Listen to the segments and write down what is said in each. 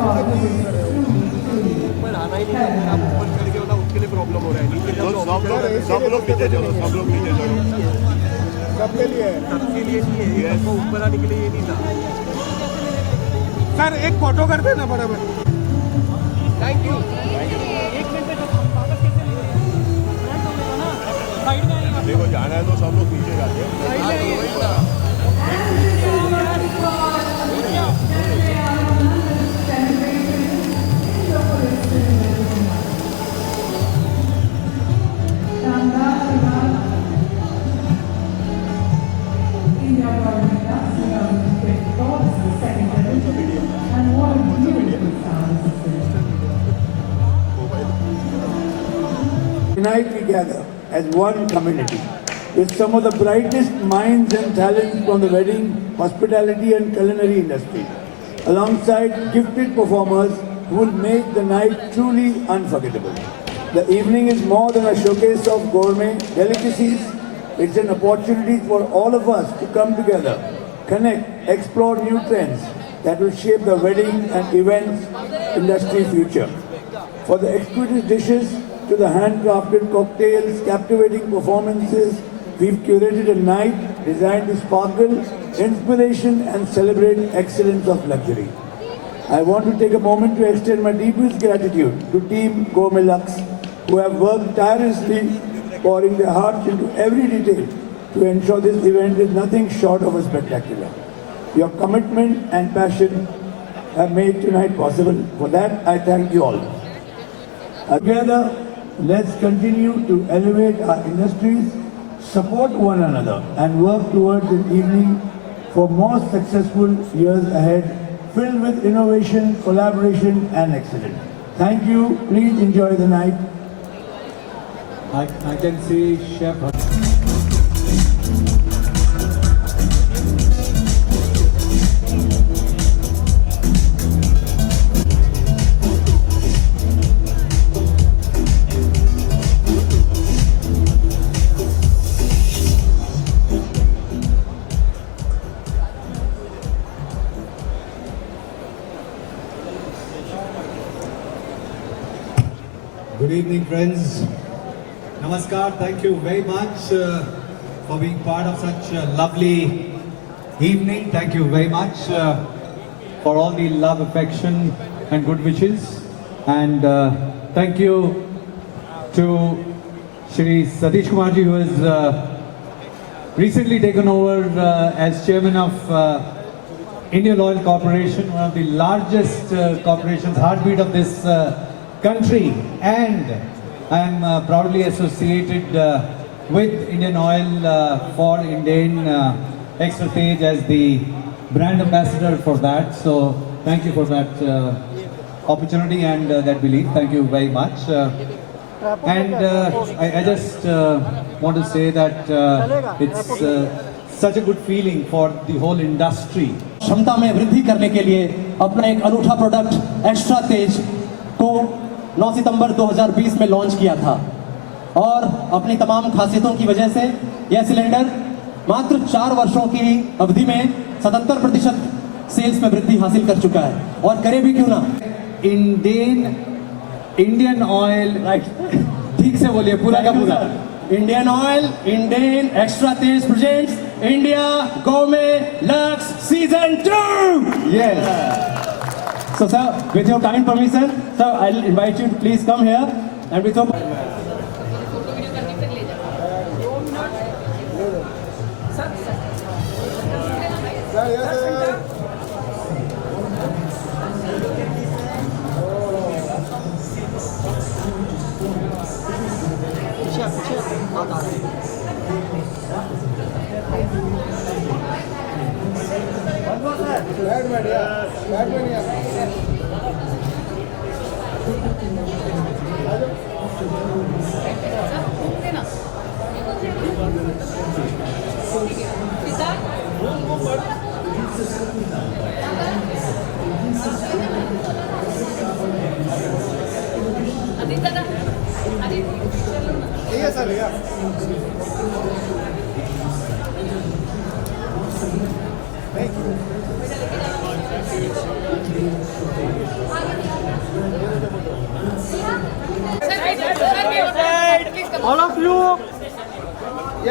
ऊपर आना ही नहीं है, आप ऊपर चढ़ गए हो ना, उसके लिए प्रॉब्लम हो रहा है। नीचे जब सब लोग नीचे चलो, सब लोग नीचे चलो, सबके लिए, सबके लिए नहीं है, आपको ऊपर आने के लिए ये नहीं था। सर एक फोटो कर देना बराबर। Thank you. देखो जाना है तो सब लोग नीचे जाते हैं। Tonight we gather as one community with some of the brightest minds and talents from the wedding, hospitality and culinary industry, alongside gifted performers who will make the night truly unforgettable. The evening is more than a showcase of gourmet delicacies. It's an opportunity for all of us to come together, connect, explore new trends that will shape the wedding and events industry future. For the exquisite dishes to the handcrafted cocktails, captivating performances, we've curated a night designed to sparkle, inspiration and celebrate excellence of luxury. I want to take a moment to extend my deepest gratitude to Team Gourmet Lux, who have worked tirelessly, pouring their hearts into every detail to ensure this event is nothing short of a spectacular. Your commitment and passion have made tonight possible. For that, I thank you all. Together, let's continue to elevate our industries, support one another, and work towards an evening for more successful years ahead, filled with innovation, collaboration, and excellence. Thank you. Please enjoy the night. I can see Chef. Good evening, friends. Namaskar. Thank you very much for being part of such a lovely evening. Thank you very much for all the love, affection, and good wishes. And thank you to Shri Satish Kumarji, who has recently taken over as chairman of Indian Oil Corporation, one of the largest corporations, heartbeat of this country, and I am proudly associated with Indian Oil for Indian Extra Stage as the brand ambassador for that. So thank you for that opportunity and that belief. Thank you very much. I just want to say that it's such a good feeling for the whole industry. क्षमता में वृद्धि करने के लिए अपना एक अनूठा product extra तेज को 9 सितंबर 2020 में लॉन्च किया था और अपनी तमाम खासियतों की वजह से यह सिलेंडर मात्र 4 वर्षों की अवधि में 77% सेल्स में वृद्धि हासिल कर चुका है और करे भी क्यों ना। इंडियन ऑयल, राइट, ठीक से बोलिए पूरा का पूरा। Indian oil, Indian extra Tej presents India गोurmet lux season 2। Yes. So sir, with your kind permission, sir, I'll invite you to please come here and with your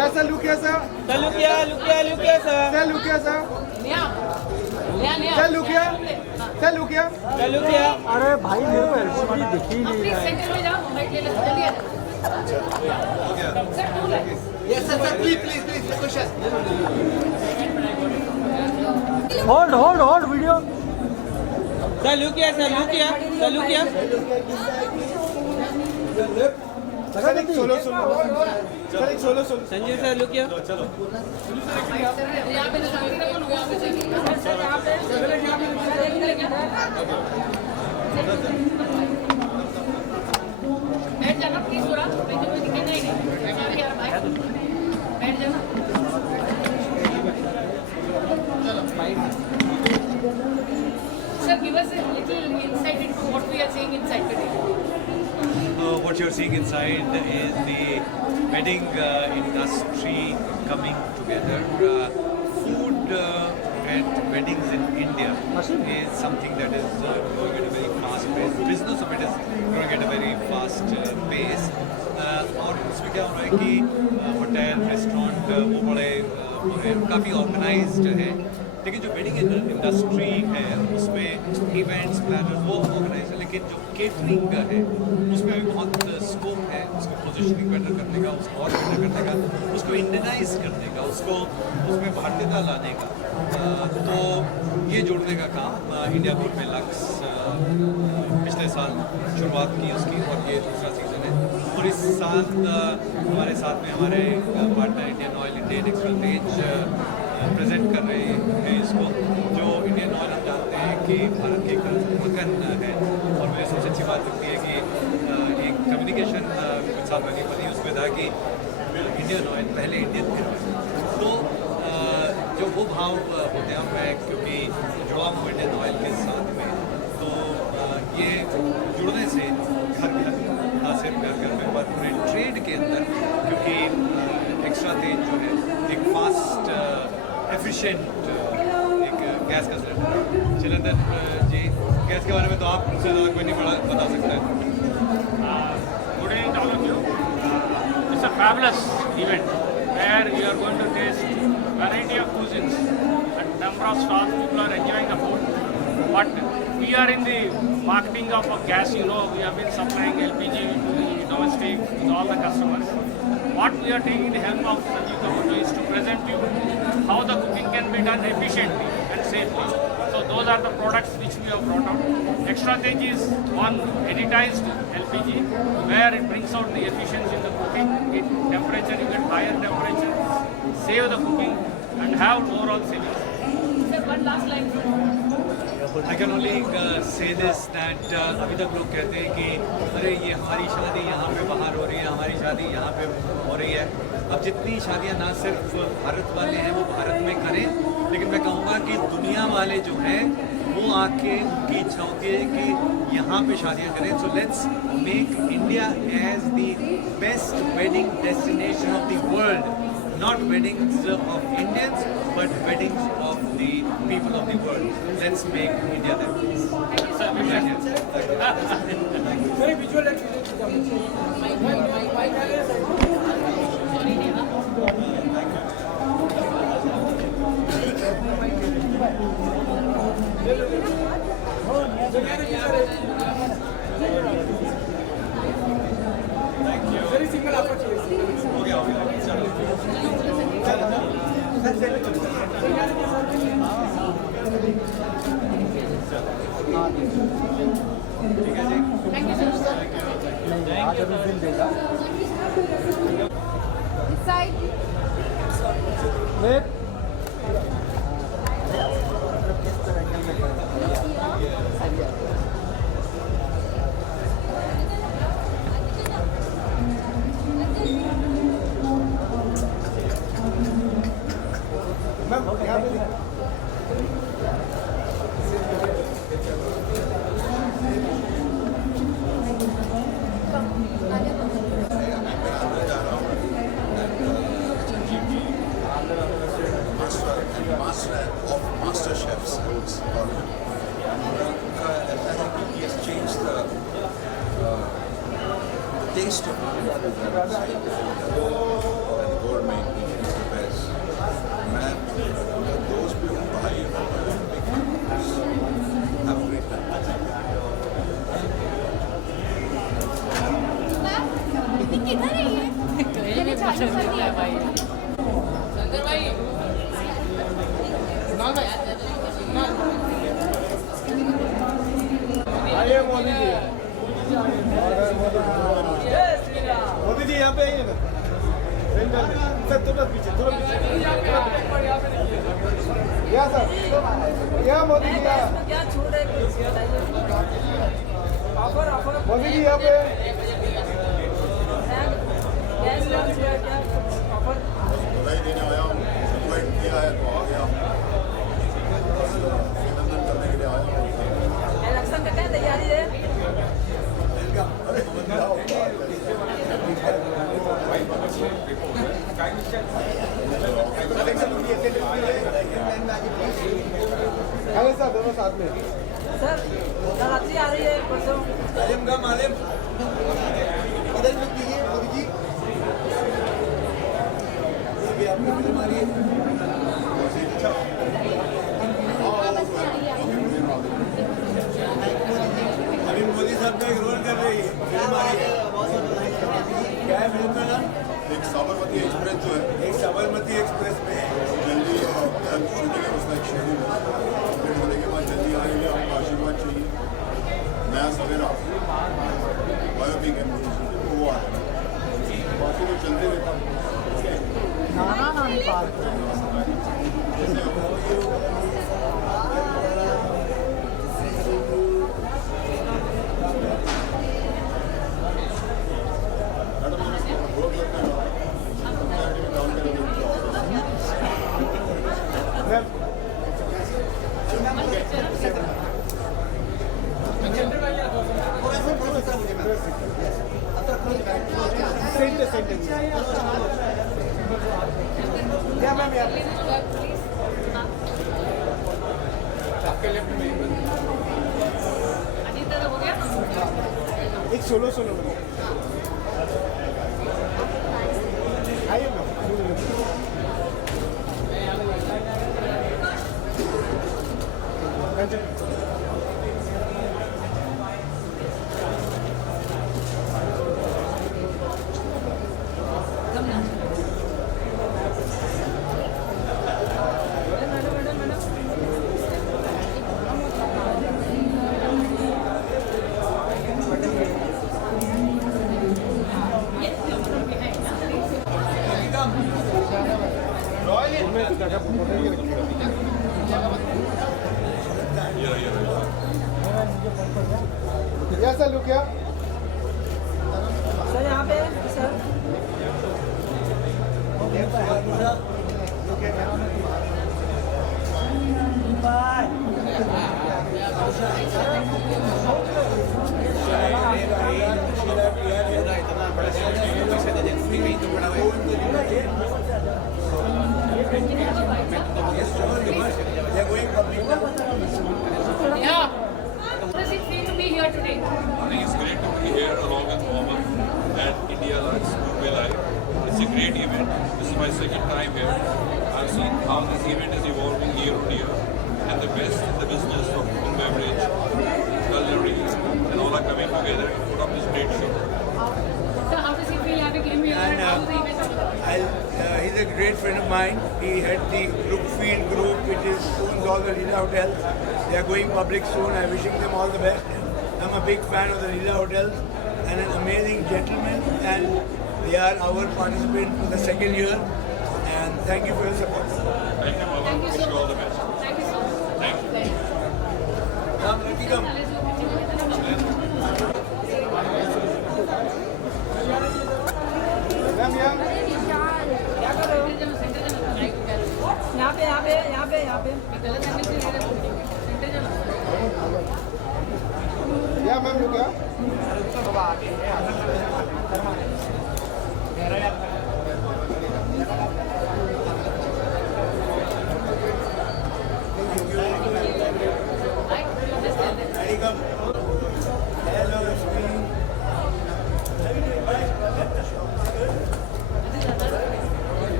sir, look here, sir. Sir, look here, look here, look here, sir. Sir, look here, sir. Sir, look here. Sir, look here. Sir, look here. अरे भाई मेरे को LCD दिख ही नहीं रहा है centre में जाओ राइट ले लो चलिए hold hold hold video Sir, look here, sir, look here. Sir, look here. Sir, एक solo. Sir, एक solo. Sanjay, sir, look here. यहाँ पे तो सामने कौन होगा यहाँ पे सर यहाँ पे बैठ जाना प्लीज थोड़ा मुझे कोई दिक्कत नहीं सॉरी यार भाई बैठ जाना Sir, give us a little insight into what we are seeing inside today. What you're seeing inside is the wedding industry coming together. Food at weddings in India is something that is going at a very fast pace. Business of it is growing at a very fast pace. और उसमें क्या हो रहा है कि hotel restaurant वो बड़े काफ़ी ऑर्गेनाइज्ड है, लेकिन जो वेडिंग इंडस्ट्री है उसमें इवेंट्स प्लानर वो ऑर्गेनाइज है, लेकिन जो केटरिंग का है उसमें भी बहुत स्कोप है उसको पोजिशनिंग बेटर करने का, उसको और बेटर करने का, उसको इंडियनाइज करने का, उसको उसमें भारतीयता लाने का। तो ये जोड़ने का काम इंडिया बुल में लक्स पिछले साल शुरुआत की उसकी, और ये दूसरा सीज़न है। और इस साल हमारे साथ में हमारे partner Indian oil, Indian express present कर रहे हैं इसको, जो इंडियन ऑयल हम जानते हैं कि भारत की एक धड़कन है। और मुझे सबसे अच्छी बात लगती है कि एक कम्युनिकेशन कुछ साल पहले बनी, उसमें था कि इंडियन ऑयल पहले इंडियन फिर ऑयल। तो जो वो भाव होते हैं, मैं क्योंकि जुड़ा हूँ इंडियन ऑयल के साथ में, तो ये जुड़ने से घर घर ना सिर्फ घर घर में पर पूरे ट्रेड के अंदर, क्योंकि एक्स्ट्रा तेज जो है एक फास्ट एफिशिएंट एक गैस का सिलेंडर। चिलंदर जी, गैस के बारे में तो आप मुझसे ज़्यादा कोई नहीं बता सकता है। Good evening to all of you. It's a fabulous event where we are going to taste variety of cuisines and number of stalls. People are enjoying the food. But we are in the marketing of gas. You know, we have been supplying LPG to the domestic to all the customers. What we are taking the help of Sanjeev Kapoor is to present you how the cooking can be done efficiently and safely. So those are the products which we have brought out. Extra Tej is one editized LPG where it brings out the efficiency in the cooking. In temperature, you get higher temperature, save the cooking and have overall savings. Sir, one last line. I can only say this that अभी तक लोग कहते हैं कि अरे ये हमारी शादी यहाँ पे बाहर हो रही है, हमारी शादी यहाँ पे हो रही है। अब जितनी शादियाँ ना सिर्फ भारत वाले हैं वो भारत में करें, लेकिन मैं कहूँगा कि दुनिया वाले जो हैं वो आके उनकी इच्छा होती है कि यहाँ पे शादियाँ करें। So let's make India as the best wedding destination of the world, not weddings of Indians, but weddings of the people of the world. Let's make India that. Very visual and very single approach. Thank you, sir. This side. Master chefs, I would call it. I think he has changed the taste of food and go sure मैं best मैं दोस्त भी हूँ भाई किधर है ये भाई शंकर भाई आइए मोदी जी, मोदी जी यहाँ पे आइए ना। सर थोड़ा पीछे, थोड़ा पीछे। यहाँ सर, यहाँ मोदी जी, यहाँ क्या छूट है मोदी जी यहाँ पे। गैस लॉन्च हुआ क्या ऑफर बधाई देने आया हूँ, इन्वाइट किया है तो आ गया हूँ, अभिनंदन करने के लिए आया हूँ। इलेक्शन का क्या तैयारी है अरे सर दोनों साथ में। सर नवरात्रि आ रही है परसों मालिम का मालिम इधर मत कीजिए मोदी जी। अभी आपको फिल्म आ रही है। अभी मोदी साहब का एक रोल कर रही है, फिल्म आ रही है। क्या है फिल्म का नाम? एक साबरमती एक्सप्रेस जो है, एक साबरमती एक्सप्रेस में जल्दी शूटिंग है, उसका एक शेड्यूल कंप्लीट होने के बाद जल्दी आएंगे। आपका आशीर्वाद चाहिए। नया सवेरा बायोपिक है मोदी जी, तो वो आ रहा है। बाकी तो चलते रहता है। क्या मैम यहाँ पे? अजीत दादा हो गया एक सोलो सोलो में आइए ना। या सर लुक या सर यहाँ पे sir How does it feel to be here today? I think it's great to be here along with Mohammed at India Lux Dubai Live. It's a great event. This is my second time here. I've seen how this event is evolving year on year, and the best in the business of food, beverage, culinary, and all are coming together to put up this great show. So how does it feel having him here? And, How the event he's a great friend of mine. He had the Brookfield Group, which is owns all the Leela hotels. They are going public soon. I'm wishing them all the best. I'm a big fan of the Leela hotels and an amazing gentleman. And they are our participant for the second year. And thank you for your support. Thank you, Mohammed. Thank you Wish so you all the much. best. Thank you so much. Thank you. Come, Lucky, come. Come here. क्या कर रहे हो? यहाँ पे यहाँ पे यहाँ पे यहाँ पे गलत एंगल से ले रहे हो सेंटर जाना Yeah, ma'am, look here.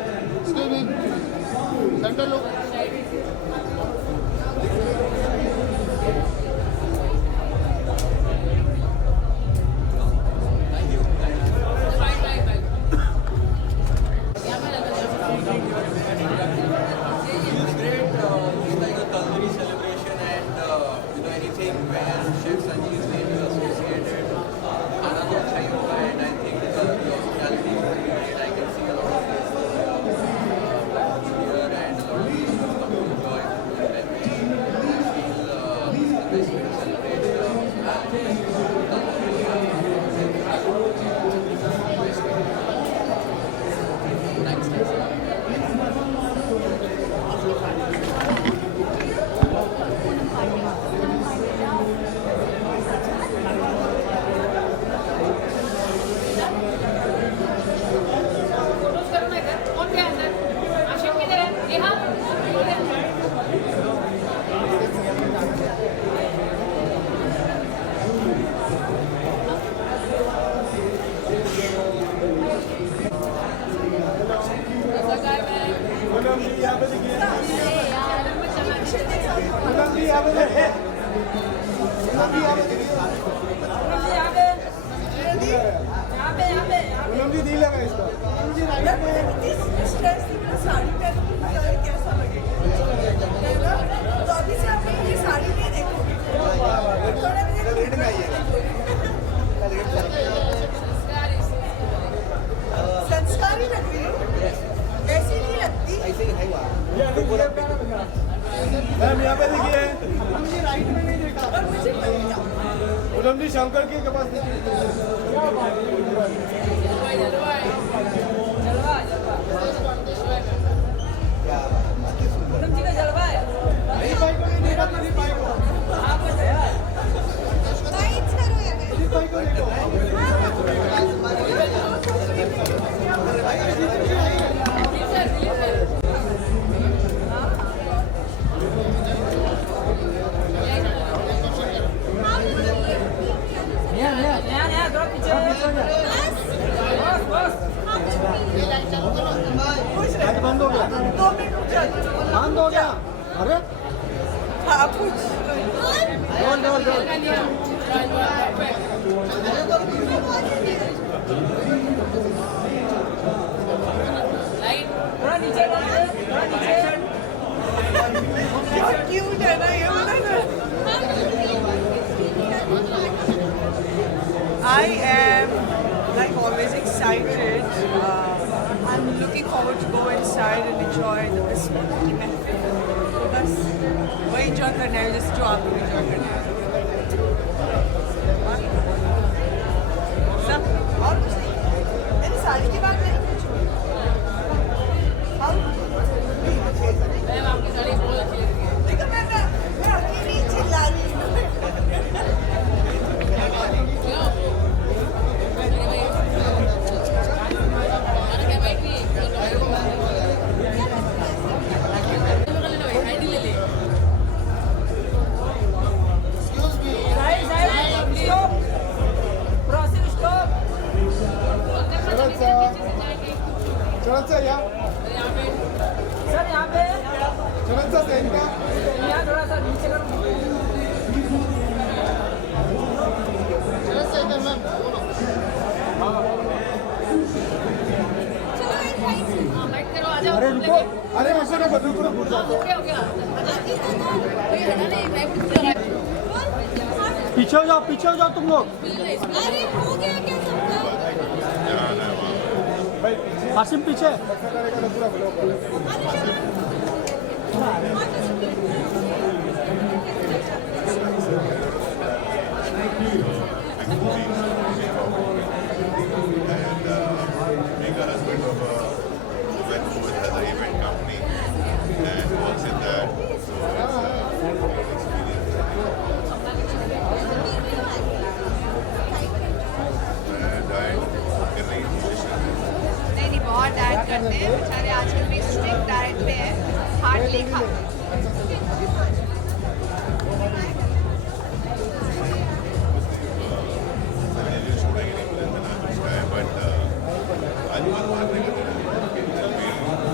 It's great, it's like a culinary celebration and anything where Chef Sanjeev's name is associated. खाना तो अच्छा ही होगा and I think the hospitality is very great. I can see a lot of places here and a lot of people come to enjoy food and beverage. I feel the best way to celebrate संस्कारी लग रही हो, ऐसी नहीं लगती। Ma'am यहाँ पे देखिए, राइट में नहीं देखा और मुझे पूनम जी शंकर के पास देखिए। पूनम जी का जलवा है। बंद हो गया, 2 मिनट रुक जा। बंद हो गया। अरे हाँ कुछ थोड़ा नीचे थोड़ा नीचे। क्या क्यूट है ना ये वाला ना। I am like always excited. I'm looking forward to go inside and enjoy the Christmas महफिल। तो बस वही enjoy करना है जैसे जो आप लोग enjoy करना है। सब और कुछ नहीं। मेरी साड़ी की बात नहीं कुछ। मैम आपकी साड़ी बहुत अच्छी लग रही है। देखो मैं अकेली चिल्ला रही हूँ। सर यहाँ पे यहाँ थोड़ा सा नीचे अरे रुको, अरे पीछे हो जाओ तुम लोग। हाशिम पीछे। being a husband of a woman who has an event company and works in that. So it's a experience. And I कर रही position. नहीं बहुत डाइट करते हैं बेचारे आजकल भी स्ट्रिक्ट डाइट पे है हार्डली खाते हैं छोड़ेंगे नहीं मुझे मैंने कुछ है but आज बात करने का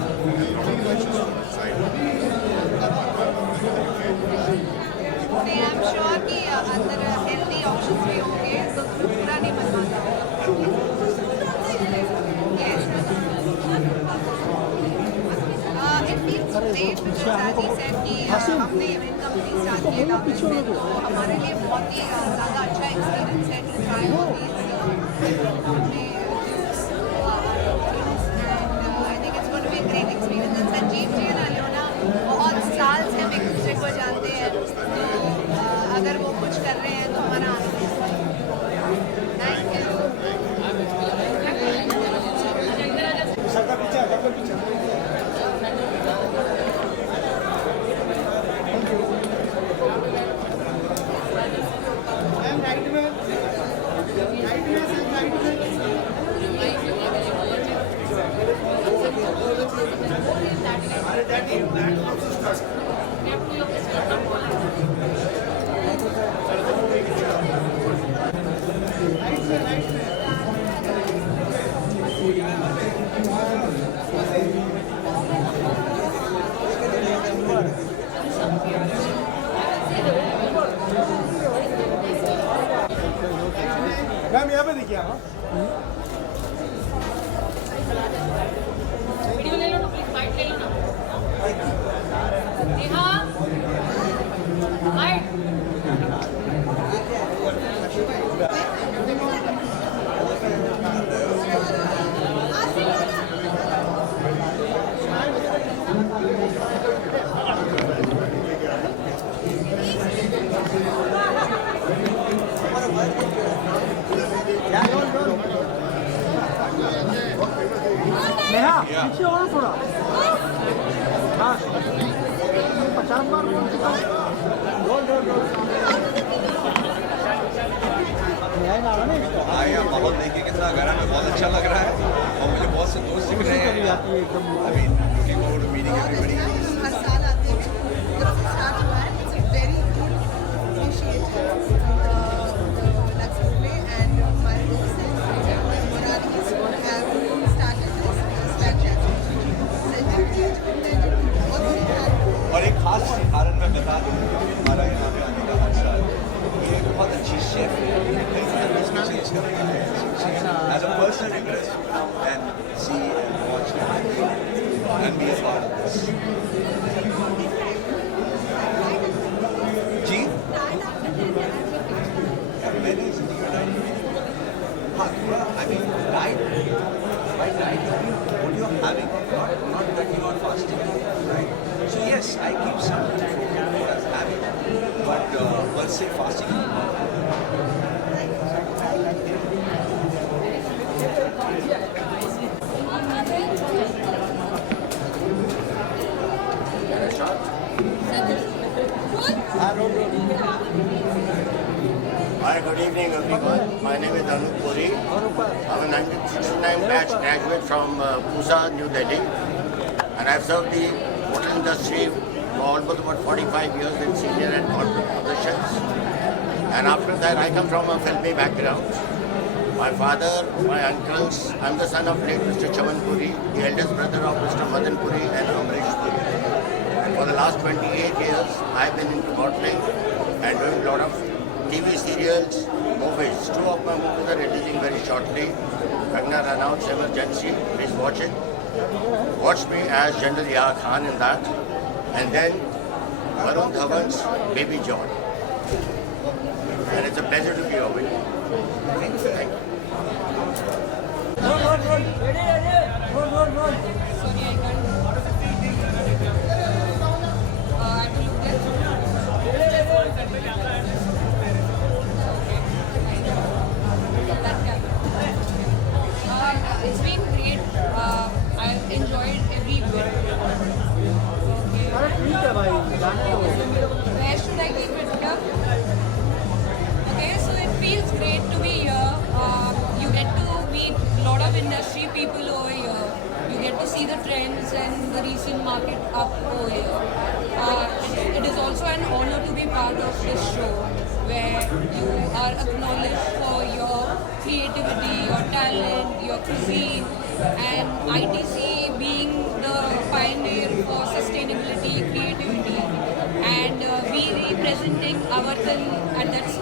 अंदर हेल्दी ऑप्शंस भी होंगे तो पूरा नहीं बनवाना It feels great because as he said कि हमने इवेंट कंपनी स्टार्ट किया था तो हमारे लिए बहुत ही ज़्यादा अच्छा एक्सपीरियंस है to try all these हमने I think it's going to be a great experience. And Sanjeev ji और अलियोना बहुत साल से हम एक दूसरे को जानते हैं तो अगर वो कुछ कर रहे हैं तो हमारा आनंद है. Thank you. मैम यहाँ पे देखिए आप वीडियो ले लो ना प्लीज बाइट ले लो ना नेहा बाइट नेहा पीछे हो ना थोड़ा हाँ 50 बार बोल चुका हूँ माहौल देखिए कितना गर्म है, बहुत अच्छा लग रहा है और मुझे बहुत से दोस्त दिख रहे हैं अभी looking forward to meeting everybody. हर साल आते हैं जब से स्टार्ट हुआ है it's very good initiative Lux Play and my दोस्त हैं Murad is going to have started this Snapchat. Sanjeev ji बहुत और एक खास कारण मैं बता दूं हमारा यहाँ पे आने का मकसद ये बहुत अच्छी शेफ है as a personal interest and C and watch and be a part of this जी मैंने हाँ थोड़ा I mean diet by diet what you are having not tracking or fasting right so yes I keep some food what I'm having but per se fasting is not. Hi, good evening everyone. My name is Anup Puri. I'm a 1969 batch graduate from Pusa, New Delhi. And I've served the hotel industry for almost about 45 years in senior and corporate positions. And after that, I come from a filmy background. My father, my uncles, I'm the son of late Mr. Chaman Puri, the eldest brother of Mr. Madan Puri and Amrish Puri. And for the last 28 years, I've been into modeling and doing a lot of TV serials, movies. Two of my movies are releasing very shortly. Kangna Ranaut's Emergency, please watch it. Watch me as General Yah Khan in that. And then Varun Dhawan's Baby John. And it's a pleasure to be here with you. Thank you. Sorry, I can't. I have to look there. It's been great. I've enjoyed every bit. Where should I keep it here? Okay, so it feels great to be here. You get to meet a lot of industry people over here. You get to see the trends and the recent market up over here. It is also an honor to be part of this show where you are acknowledged for your creativity, your talent, your cuisine, and ITC being the pioneer for sustainability, creativity, and we representing Avartan at that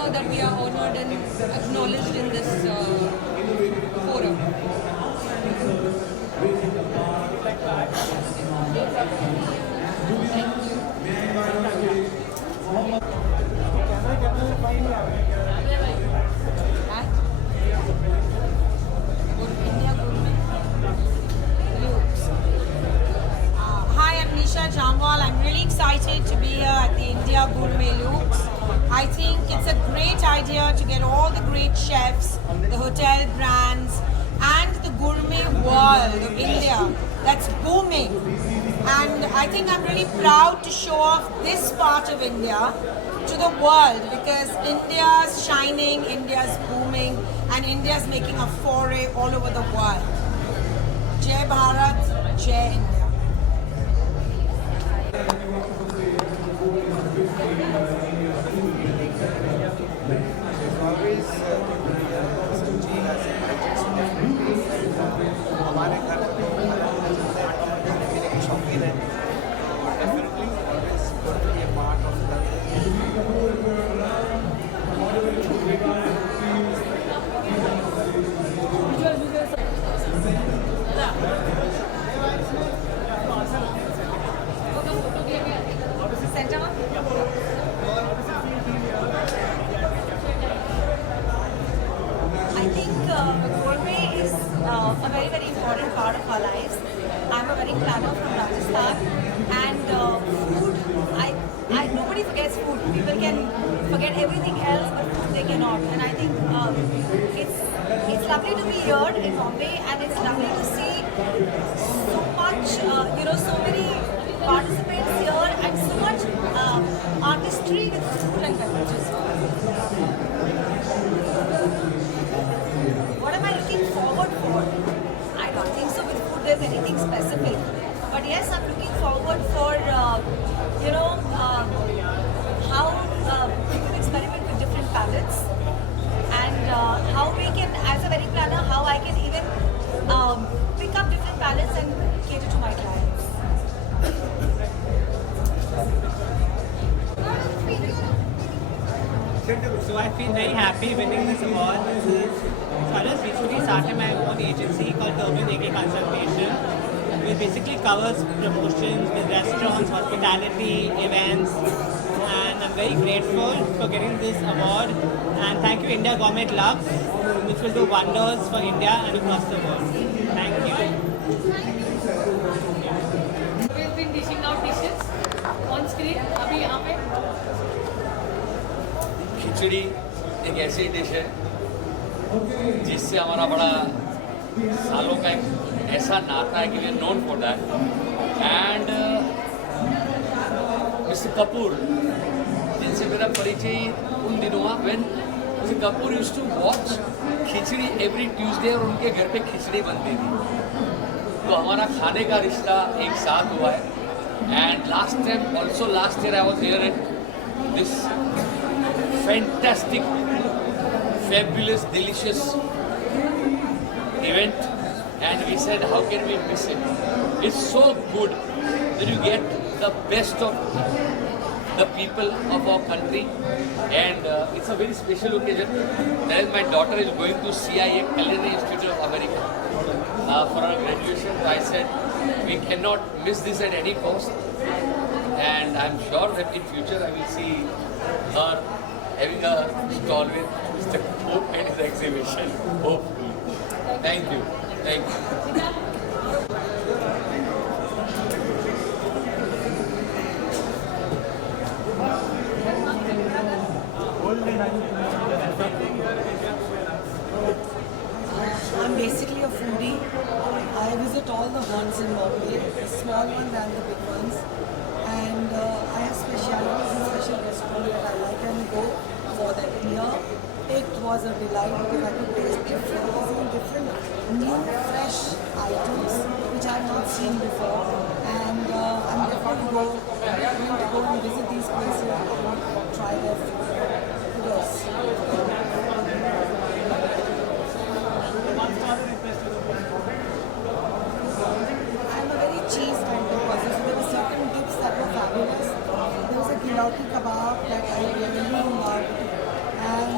honor that we are honored and acknowledged in this forum. Hi, I'm Nisha Jamwal. I'm really excited to be here at the India Gourmet Looks. I think it's a great idea to get all the great chefs, the hotel brands, and the gourmet world of India that's booming. And I think I'm really proud to show off this part of India to the world because India's shining, India's booming, and India's making a foray all over the world. Jai Bharat, Jai India. हमारे घर में शौकीन है definitely always going to be a part of I think gourmet is a very, very important part of our lives. I'm a wedding planner from Rajasthan, and food, nobody forgets food. People can forget everything else, but food they cannot. And I think it's lovely to be here in Bombay, and it's lovely to see so much, so many participants here, and so much artistry with food and beverages. What am I looking forward for? I don't think so with food there's anything specific. But yes, I'm looking forward for, how people experiment with different palettes and how we can, as a wedding planner, how I can even pick up different palettes and cater to my clients. So I feel very happy winning this award. I just recently started my own agency called Turban AK Consultation, which basically covers promotions with restaurants, hospitality, events, and I'm very grateful for getting this award. And thank you India Gourmet Lux, which will do wonders for India and across the world. Thank you. We've been dishing out dishes on screen. अभी यहाँ पे खिचड़ी एक ऐसी dish है जिससे हमारा बड़ा सालों का एक ऐसा नाता है कि we are known for that and mister Kapoor जिनसे मेरा परिचय उन दिनों हुआ when mister Kapoor used to watch khichdi every Tuesday और उनके घर पे खिचड़ी बनती थी तो हमारा खाने का रिश्ता एक साथ हुआ है and last year I was here at this fantastic, fabulous, delicious event and we said how can we miss it. It's so good that you get the best of the people of our country and it's a very special occasion. That is my daughter is going to CIA, Culinary Institute of America for her graduation. So I said we cannot miss this at any cost and I'm sure that in future I will see her having a stall with Mr. Pope and his exhibition, hopefully. Thank you. Thank you. I'm basically a foodie. I visit all the haunts in Bombay, the small ones and the big ones. And I have specialities in special restaurants that I like and go for them. Here, it was a delight because I could taste different cuisine, different new fresh items which I have not seen before. And I'm definitely going to go and visit these places and try their food. Yes. I'm a very cheese kind of person, so there were certain dips that were fabulous. There was a gilauti kebab that I really loved,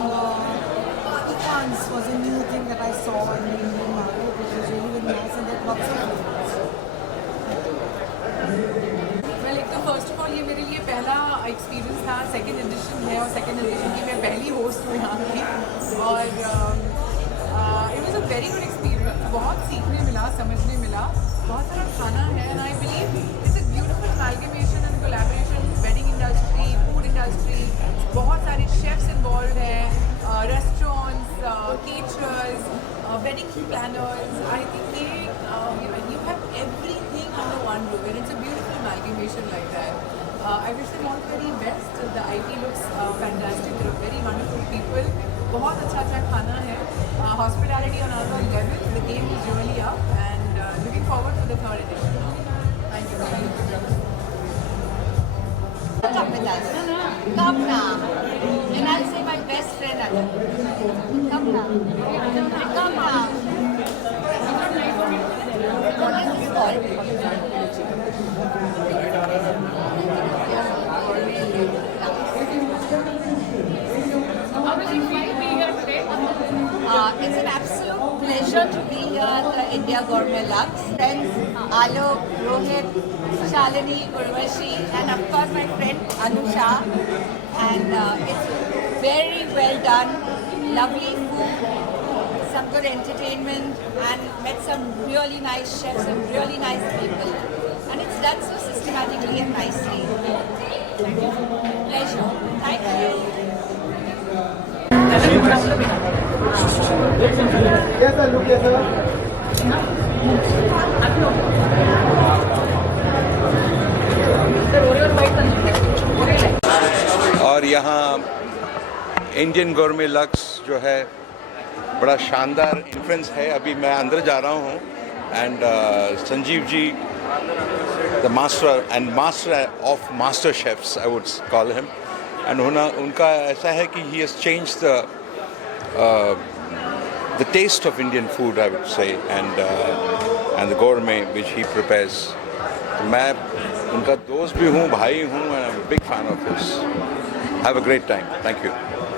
second edition है और second edition की मैं पहली host हूँ यहाँ की और it was a very good experience. बहुत सीखने मिला, समझने मिला, बहुत सारा खाना है and I believe it's a beautiful अमैलगमेशन and collaboration. Wedding industry, food industry, बहुत सारे शेफ्स इन्वॉल्व हैं, restaurants, caterers, wedding planners. I think you have everything under one roof and it's a beautiful amalgamation like that. I wish them all the very best. The IT looks fantastic. They're very wonderful people. बहुत अच्छा खाना है. Hospitality on another level. The game is really up and looking forward to the third edition. Thank you. Come with us. Come now. And I'll say my best friend Anu. Come now. Come now. What is this called? How will you feel being here today? It's an absolute pleasure to be here at the India Gourmet Lux. Friends Alok, Rohit, Shalini, Urvashi, and of course my friend Anusha. And it's very well done, lovely food, some good entertainment, and met some really nice chefs and really nice people. And it's done so systematically and nicely. Pleasure. Thank you. और यहाँ Indian गॉर्मे lux जो है बड़ा शानदार influence है. अभी मैं अंदर जा रहा हूँ and Sanjeev ji the master and master of master chefs I would call him and उनका ऐसा है कि he has changed the taste of Indian food, I would say, and the gourmet which he prepares. मैं उनका दोस्त भी हूँ, भाई हूँ, and I'm a big fan of his. Have a great time. Thank you.